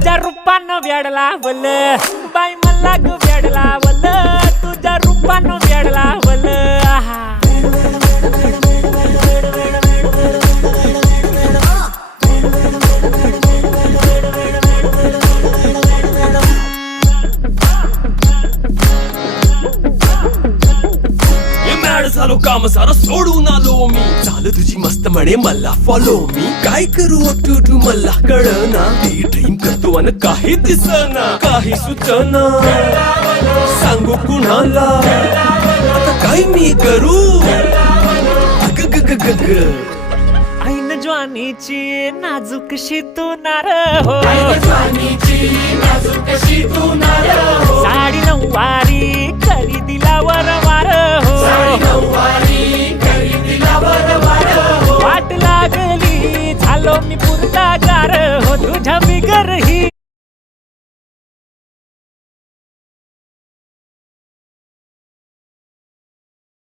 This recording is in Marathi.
तुझ्या रूपानं वेडला वल बाई मला ग वेडला वल तुझ्या रूपानं वेडला वल आहा झालो काम सारं सोडून आलो मी झालं तुझी मस्त म्हणे मला फॉलो मी काय करू टू मला कळना ते ड्रीम करतो आणि काही दिसना काही सुचना सांगू कुणाला आता काय मी करू अग ग ग ग ग ऐन ज्वानीची नाजूकशी तू नार हो साडी नऊवारी करी दिलावर वार हो वाट लागली झालो मी पुरता गार हो तुझ्या बिगर ही